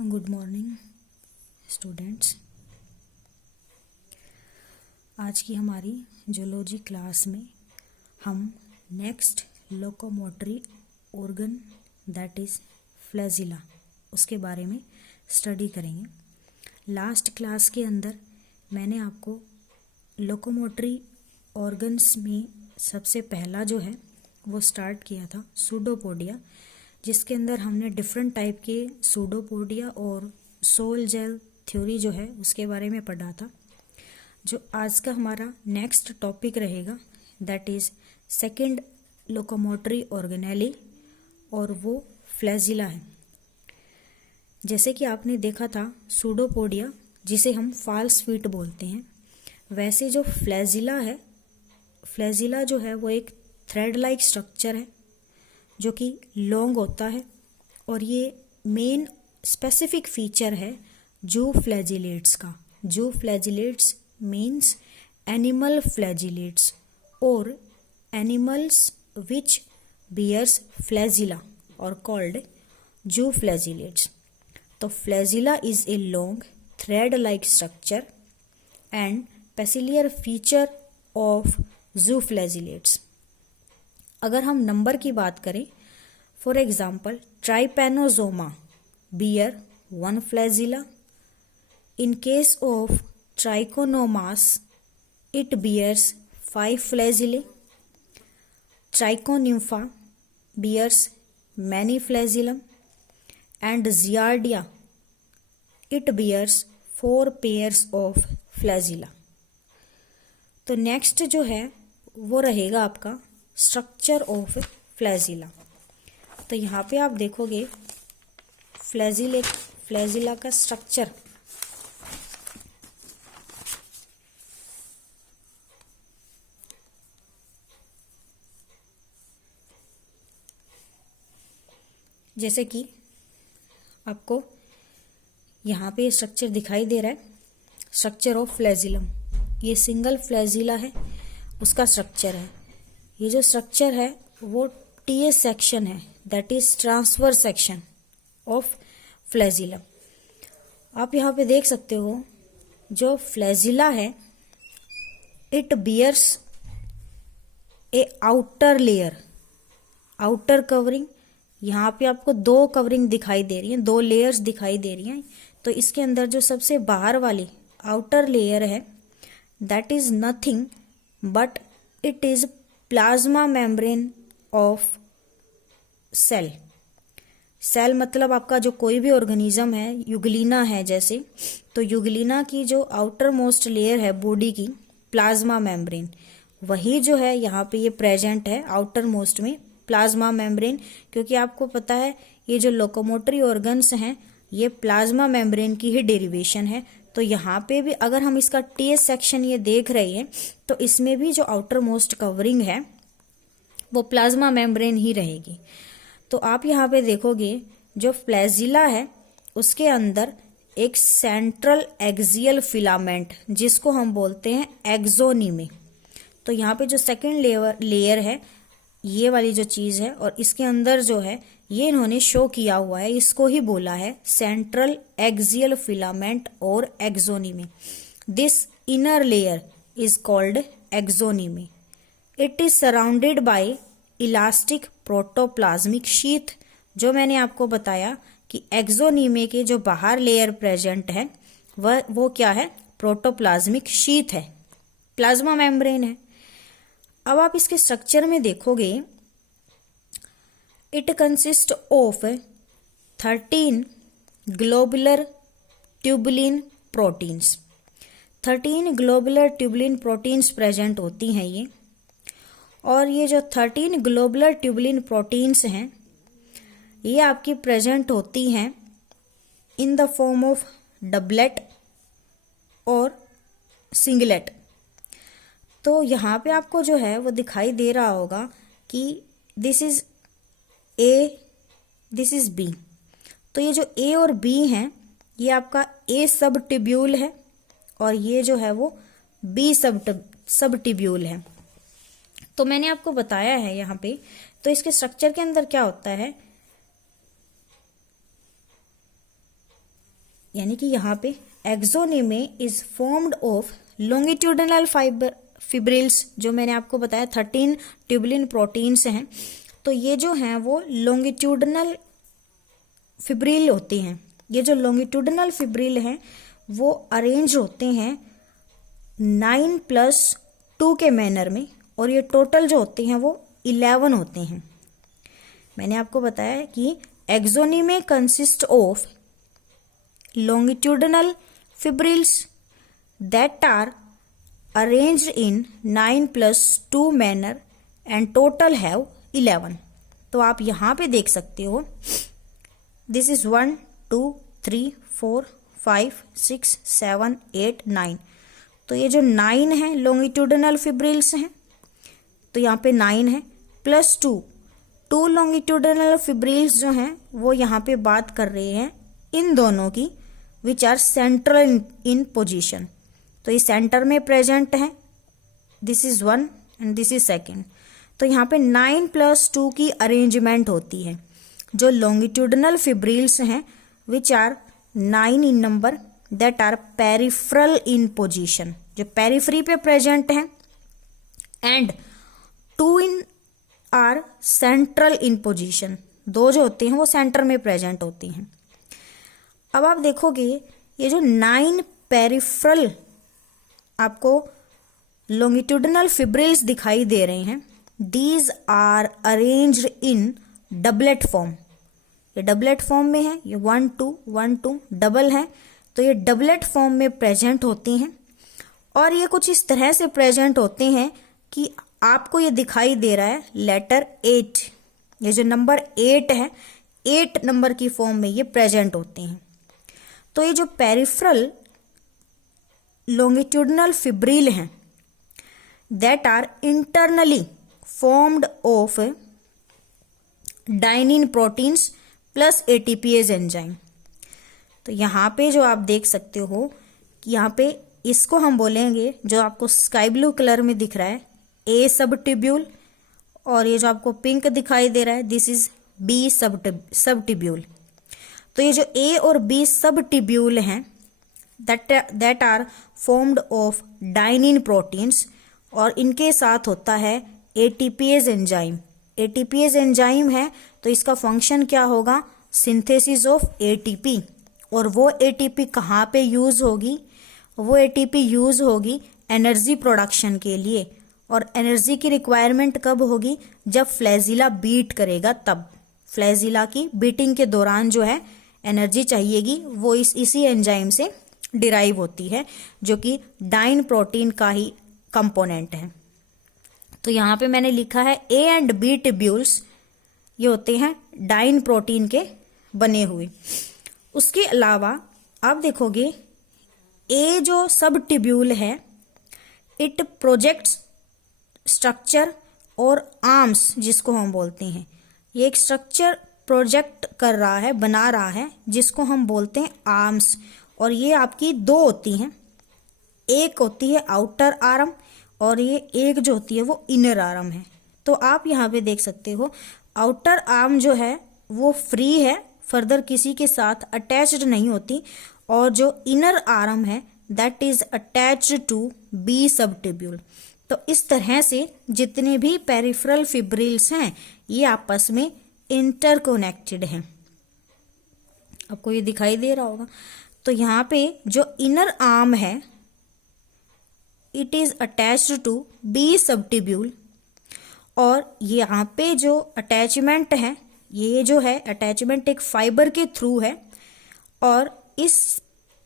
Good morning students. आज की हमारी जूलॉजी क्लास में हम next locomotory organ that is flagella उसके बारे में स्टडी करेंगे। लास्ट क्लास के अंदर मैंने आपको लोकोमोटरी ऑर्गन्स में सबसे पहला जो है वो स्टार्ट किया था सूडोपोडिया, जिसके अंदर हमने डिफरेंट टाइप के सूडोपोडिया और सोल जेल थ्योरी जो है उसके बारे में पढ़ा था। जो आज का हमारा नेक्स्ट टॉपिक रहेगा that is second locomotory organelle और वो फ्लैजिला है। जैसे कि आपने देखा था सूडोपोडिया जिसे हम फॉल्स फीट बोलते हैं, वैसे जो फ्लैजिला है, फ्लैजिला जो है वो एक थ्रेड लाइक स्ट्रक्चर है जो कि लॉन्ग होता है और ये मेन स्पेसिफिक फीचर है जू फ्लैजिलेट्स का। Zoo flagellates means animal flagellates और एनिमल्स विच बियर्स फ्लैजिला और कॉल्ड जू फ्लैजिलेट्स। तो flagella is a long thread like structure and peculiar feature of zoo flagellates. अगर हम नंबर की बात करें, for example trypanosoma bear 1 flagella. In case of trichomonas it bears 5 flagella. Trichonympha bears many flagellum and giardia it bears 4 pairs of flagella. तो next जो है वो रहेगा आपका स्ट्रक्चर ऑफ फ्लैजिला। तो यहाँ पे आप देखोगे फ्लैजिला का स्ट्रक्चर जैसे कि आपको यहाँ पे स्ट्रक्चर दिखाई दे रहा है, स्ट्रक्चर ऑफ फ्लैजिलम। ये सिंगल फ्लैजिला है, उसका स्ट्रक्चर है। ये जो स्ट्रक्चर है वो टीएस सेक्शन है, that is transverse section of flagellum. आप यहाँ पे देख सकते हो जो फ्लैजिला है it bears a outer layer, outer covering. यहाँ पे आपको 2 कवरिंग दिखाई दे रही हैं, 2 लेयर्स दिखाई दे रही हैं। तो इसके अंदर जो सबसे बाहर वाली आउटर लेयर है that is nothing but it is plasma membrane of cell. Cell मतलब आपका जो कोई भी ऑर्गेनिज्म है, यूग्लिना है जैसे, तो यूग्लिना की जो आउटर मोस्ट लेयर है बॉडी की प्लाज्मा मेम्ब्रेन, वही जो है यहाँ पे ये प्रेजेंट है आउटर मोस्ट में प्लाज्मा मेम्ब्रेन। क्योंकि आपको पता है ये जो लोकोमोटरी ऑर्गन्स हैं ये प्लाज्मा मेम्ब्रेन की ही डेरिवेशन है। तो यहाँ पे भी अगर हम इसका टीएस सेक्शन ये देख रहे हैं तो इसमें भी जो आउटर मोस्ट कवरिंग है वो प्लाज्मा मेम्ब्रेन ही रहेगी। तो आप यहाँ पे देखोगे जो फ्लैजिला है उसके अंदर एक सेंट्रल एक्सियल फिलामेंट जिसको हम बोलते हैं एक्सोनीमी। तो यहाँ पे जो सेकंड लेयर है ये वाली जो चीज़ है और इसके अंदर जो है ये इन्होंने शो किया हुआ है, इसको ही बोला है सेंट्रल एक्सियल फिलामेंट और axoneme. This inner layer is called axoneme. It is surrounded by elastic protoplasmic sheath. जो मैंने आपको बताया कि एक्सोनीमी के जो बाहर लेयर प्रेजेंट है वो क्या है, प्रोटोप्लाज्मिक शीथ है, प्लाज्मा मेम्ब्रेन है। अब आप इसके स्ट्रक्चर में देखोगे it consist of 13 globular tubulin proteins. 13 globular tubulin proteins present होती हैं ये। और ये जो 13 ग्लोबुलर ट्यूबुलिन प्रोटीन्स हैं ये आपकी प्रेजेंट होती हैं in the form of doublet और सिंगलेट। तो यहाँ पे आपको जो है वो दिखाई दे रहा होगा कि this is A, this is B. तो ये जो ए और बी हैं ये आपका ए सब टिब्यूल है और ये जो है वो बी सब टिब्यूल है। तो मैंने आपको बताया है यहाँ पे, तो इसके स्ट्रक्चर के अंदर क्या होता है, यानी कि यहाँ पे axoneme is formed of longitudinal fibrils, जो मैंने आपको बताया 13 ट्यूबुलिन प्रोटीन्स हैं। तो ये जो हैं वो लॉन्गिट्यूडनल फिब्रिल होती हैं। ये जो लॉन्गिट्यूडनल फिब्रिल हैं वो अरेंज होते हैं 9+2 के मैनर में, और ये टोटल जो होते हैं वो 11 होते हैं। मैंने आपको बताया कि axoneme consist of longitudinal fibrils that are arranged in 9+2 manner and total have 11। तो आप यहाँ पे देख सकते हो, दिस इज 1 2 3 4 5 6 7 8 9। तो ये जो 9 है longitudinal fibrils हैं, तो यहाँ पे 9 है, प्लस 2 longitudinal fibrils जो हैं वो यहाँ पे बात कर रहे हैं इन दोनों की, which are central in position. तो ये सेंटर में प्रेजेंट है, this is 1 and this is 2। तो यहाँ पे 9+2 की अरेंजमेंट होती है। जो लॉन्गिट्यूडनल फिब्रिल्स हैं which are 9 in number, that are peripheral in position, जो पेरिफेरी पे प्रेजेंट हैं, and 2 in are central in position, 2 जो होते हैं वो सेंटर में प्रेजेंट होती हैं। अब आप देखोगे ये जो 9 पेरिफेरल आपको लॉन्गिट्यूडनल फिब्रिल्स दिखाई दे रहे हैं, these are arranged in doublet form. ये डबलेट फॉर्म में है, ये 1 2 1 2 डबल है, तो ये डबलेट फॉर्म में प्रेजेंट होती हैं। और ये कुछ इस तरह से प्रेजेंट होते हैं कि आपको ये दिखाई दे रहा है लेटर 8, ये जो नंबर 8 है 8 नंबर की फॉर्म में ये प्रेजेंट होते हैं। तो ये जो पेरिफेरल लॉन्गिट्यूडनल फिब्रिल हैं that are internally formed of dynein proteins plus ATPase enzyme. तो यहाँ पे जो आप देख सकते हो कि यहाँ पे इसको हम बोलेंगे, जो आपको स्काई ब्लू कलर में दिख रहा है ए सब टिब्यूल, और ये जो आपको पिंक दिखाई दे रहा है this is B sub tubule. तो ये जो ए और बी सब टिब्यूल हैं that are formed of dynein proteins, और इनके साथ होता है एटीपीएज एंजाइम। एटीपीएज एंजाइम है तो इसका फंक्शन क्या होगा, सिंथेसिस ऑफ एटीपी। और वो एटीपी कहाँ पे यूज होगी, वो एटीपी यूज होगी एनर्जी प्रोडक्शन के लिए। और एनर्जी की रिक्वायरमेंट कब होगी, जब फ्लैजिला बीट करेगा, तब फ्लैजिला की बीटिंग के दौरान जो है एनर्जी चाहिएगी, वो इसी एंजाइम से डिराइव होती है, जो कि डाइन प्रोटीन का ही कंपोनेंट है। तो यहाँ पे मैंने लिखा है ए एंड बी टिब्यूल्स, ये होते हैं डाइन प्रोटीन के बने हुए। उसके अलावा आप देखोगे ए जो सब टिब्यूल है इट प्रोजेक्ट्स स्ट्रक्चर और आर्म्स, जिसको हम बोलते हैं, ये एक स्ट्रक्चर प्रोजेक्ट कर रहा है, बना रहा है, जिसको हम बोलते हैं आर्म्स। और ये आपकी 2 होती हैं, एक होती है आउटर आर्म और ये एक जो होती है वो इनर आर्म है। तो आप यहाँ पे देख सकते हो आउटर आर्म जो है वो फ्री है, फर्दर किसी के साथ अटैच्ड नहीं होती, और जो इनर आर्म है that is attached to B sub tubule. तो इस तरह से जितने भी पेरिफेरल फिब्रिल्स हैं ये आपस में इंटरकनेक्टेड हैं। आपको ये दिखाई दे रहा होगा। तो यहाँ पे जो इनर आर्म है it is attached to B subtubule, और यहाँ पे जो अटैचमेंट है, ये जो है अटैचमेंट एक फाइबर के थ्रू है, और इस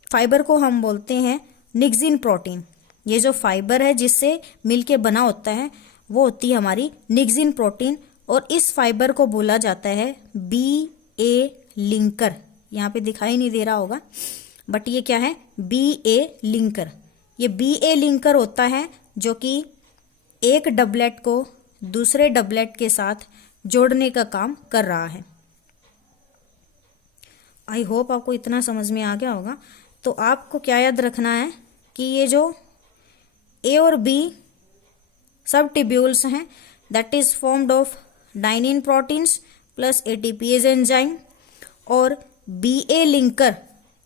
फाइबर को हम बोलते हैं निक्सिन प्रोटीन। ये जो फाइबर है जिससे मिलके बना होता है वो होती है हमारी निक्सिन प्रोटीन, और इस फाइबर को बोला जाता है BA लिंकर। यहाँ पे दिखाई नहीं दे रहा होगा बट ये क्या है, BA लिंकर। ये BA लिंकर होता है जो कि एक डबलेट को दूसरे डबलेट के साथ जोड़ने का काम कर रहा है। आई होप आपको इतना समझ में आ गया होगा। तो आपको क्या याद रखना है कि ये जो A और B सब टिब्यूल्स हैं that is formed of dynein proteins plus ATPase enzyme, और BA linker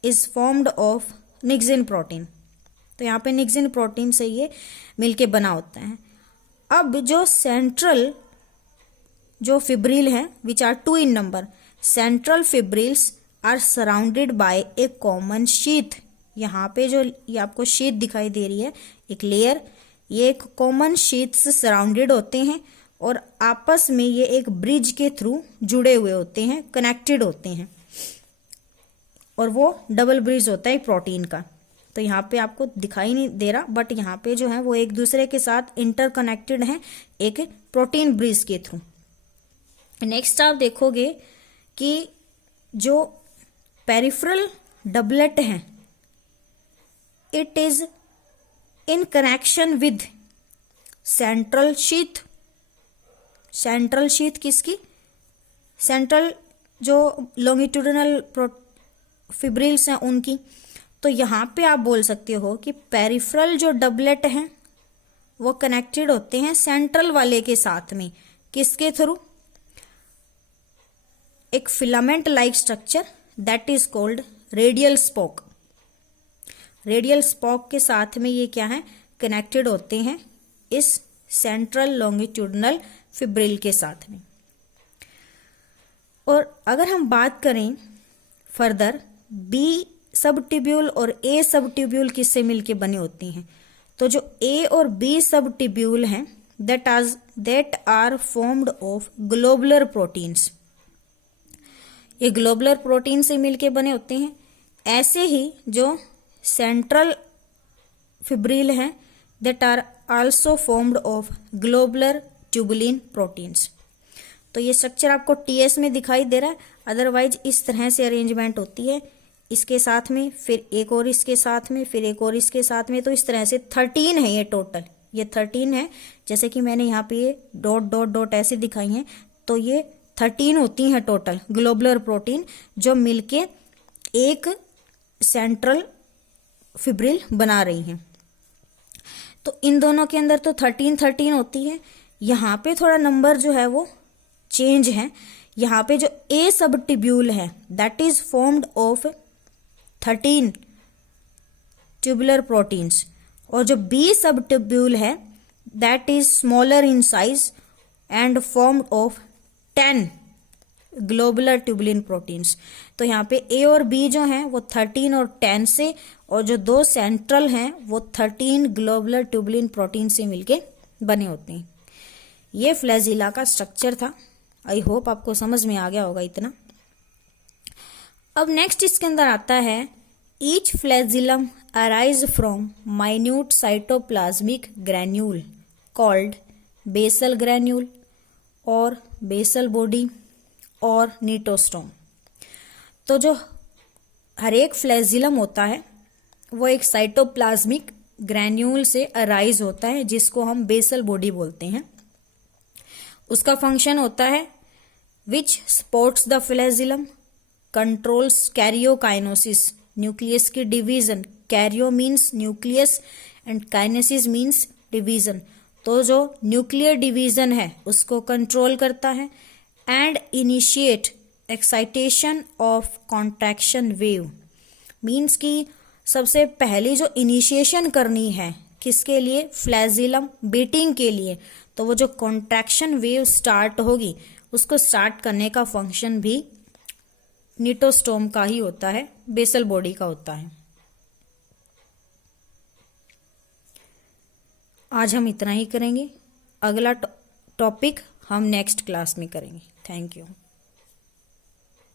is formed of nexin protein. तो यहाँ पे निक्सिन प्रोटीन से ये मिलके बना होता है। अब जो सेंट्रल जो फिब्रिल है which are 2 in number, central fibrils are surrounded by a common sheath. यहाँ पे जो ये आपको शीथ दिखाई दे रही है, एक लेयर, ये एक कॉमन शीथ से सराउंडेड होते हैं और आपस में ये एक ब्रिज के थ्रू जुड़े हुए होते हैं, कनेक्टेड होते हैं, और वो डबल ब्रिज होता है प्रोटीन का। तो यहाँ पे आपको दिखाई नहीं दे रहा, बट यहाँ पे जो है वो एक दूसरे के साथ इंटरकनेक्टेड हैं एक प्रोटीन ब्रिज के थ्रू। नेक्स्ट आप देखोगे कि जो पेरिफेरल डबलेट है, it is in connection with central sheath. Central sheath किसकी? सेंट्रल जो लॉन्गिट्यूडिनल फिब्रिल्स हैं उनकी। तो यहाँ पे आप बोल सकते हो कि पेरिफेरल जो डबलेट हैं वो कनेक्टेड होते हैं सेंट्रल वाले के साथ में, किसके थ्रू? एक filament like structure that is called radial spoke. Radial spoke के साथ में ये क्या है? कनेक्टेड होते हैं इस सेंट्रल लॉन्गिट्यूडिनल फिब्रिल के साथ में। और अगर हम बात करें फर्दर, बी सब ट्यूब्यूल और ए सब ट्यूब्यूल किससे मिलके बने होते हैं? तो जो ए और बी सब ट्यूब्यूल हैं that are formed of globular proteins. ये ग्लोबुलर प्रोटीन से मिलके बने होते हैं। ऐसे ही जो सेंट्रल फिब्रिल हैं that are also formed of globular tubulin proteins. तो ये स्ट्रक्चर आपको टीएस में दिखाई दे रहा है, अदरवाइज इस तरह से अरेंजमेंट होती है, इसके साथ में, फिर एक और इसके साथ में, फिर एक और इसके साथ में। तो इस तरह से 13 है ये टोटल, ये 13 है। जैसे कि मैंने यहाँ पे ये डॉट डॉट डॉट ऐसे दिखाई हैं, तो ये 13 होती हैं टोटल ग्लोबुलर प्रोटीन जो मिलके एक सेंट्रल फिब्रिल बना रही हैं। तो इन दोनों के अंदर तो 13 होती है। यहाँ पे थोड़ा नंबर जो है वो चेंज है। यहाँ पे जो ए सब ट्यूब्यूल है that is formed of 13 tubular proteins, और जो बी सब ट्यूब्यूल है that is smaller in size and formed of 10 globular tubulin proteins. तो यहाँ पे ए और बी जो हैं वो 13 और 10 से, और जो दो सेंट्रल हैं वो 13 ग्लोबुलर ट्यूबुलिन प्रोटीन से मिलके बने होते हैं। ये फ्लैजिला का स्ट्रक्चर था। आई होप आपको समझ में आ गया होगा इतना। अब नेक्स्ट इसके अंदर आता है each flagellum arise from minute cytoplasmic granule called basal granule और बेसल बॉडी और नीटोस्टोम। तो जो हर एक फ्लैजिलम होता है वो एक साइटोप्लाज्मिक ग्रैन्यूल से अराइज होता है, जिसको हम बेसल बॉडी बोलते हैं। उसका फंक्शन होता है which supports the flagellum, controls karyokinesis, nucleus की division. Karyo means nucleus and kinesis means division. तो जो न्यूक्लियर डिवीजन है उसको कंट्रोल करता है and initiate excitation of contraction wave. Means कि सबसे पहली जो इनिशिएशन करनी है किसके लिए? फ्लैजिलम बीटिंग के लिए। तो वो जो कॉन्ट्रैक्शन वेव स्टार्ट होगी उसको स्टार्ट करने का फंक्शन भी नीटोस्टोम का ही होता है, बेसल बॉडी का होता है। आज हम इतना ही करेंगे, अगला टॉपिक हम नेक्स्ट क्लास में करेंगे। Thank you.